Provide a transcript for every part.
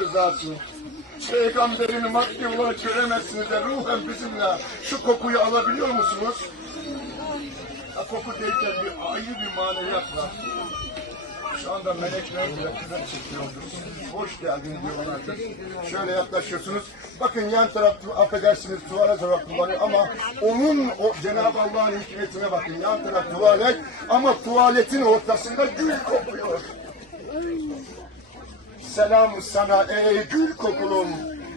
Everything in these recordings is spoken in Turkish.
Rızası. Peygamberini maddi olarak göremezsiniz de ruhen bizimle şu kokuyu alabiliyor musunuz? Ha, koku derken bir ayrı bir maneviyat var. Şu anda melekler bile kıza çekiyordur. Hoş geldin diyorlar. Şöyle yaklaşıyorsunuz. Bakın yan taraf affedersiniz tuvalet olarak kullanıyor ama onun o Cenab-ı Allah'ın hikmetine bakın. Yan taraf tuvalet ama tuvaletin ortasında gül kokuyor selam sana ey gül kokulum.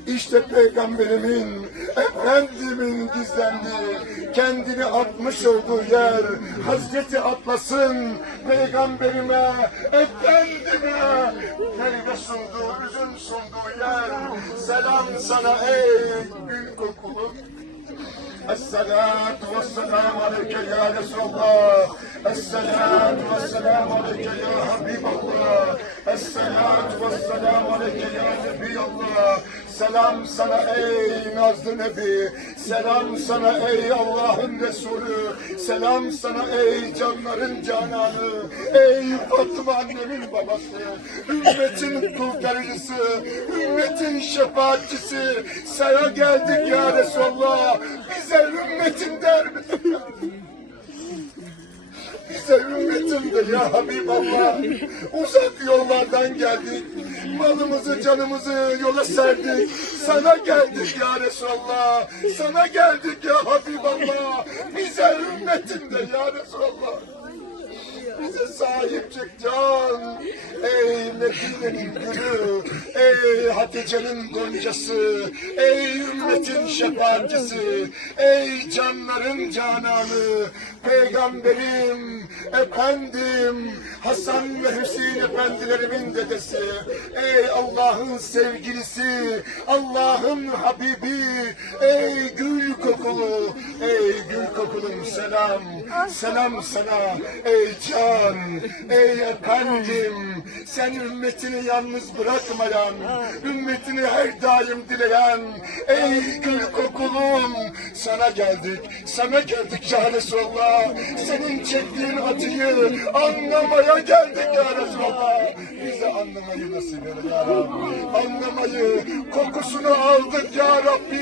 İşte peygamberimin, efendimin gizlendiği, kendini atmış olduğu yer, Hazreti Atlas'ın peygamberime, efendime meyve sunduğu, üzüm sunduğu yer. Selam sana ey gül kokulum. Esselatu vesselam aleyke ya Resulallah. Esselatu vesselam aleyke ya Habiballah. Selam sana ey Nazlı Nebi. Selam sana ey Allah'ın Resulü. Selam sana ey canların cananı. Ey Fatıma annemin babası. Ümmetin kurtarıcısı. Ümmetin şefaatçisi. Sana geldik ya Resulallah. Bize ümmetin der misin? Ümmetimdir ya Habiballah. Uzak yollardan geldik. Malımızı, canımızı yola serdik. Sana geldik ya Resulallah. Sana geldik ya Habiballah. Bize ümmetimdir ya Resulallah. Çık can. Ey Medine'nin gülü, ey Hatice'nin goncası, ey ümmetin şefaatçisi, ey canların cananı, peygamberim, efendim, Hasan ve Hüseyin efendilerimin dedesi, ey Allah'ın sevgilisi, Allah'ın Habibi, ey gül kokulu, ey gül kokulum selam, selam sana, ey can, ey efendim, sen ümmetini yalnız bırakmayan, ümmetini her daim dileyen, ey gül kokulum, sana geldik, sana geldik ya Resulallah, senin çektiğin acıyı anlamaya geldik ya Resulallah, bize anlamayı nasip eyle ya Rabbi, anlamayı, kokusunu aldık ya Rabbi,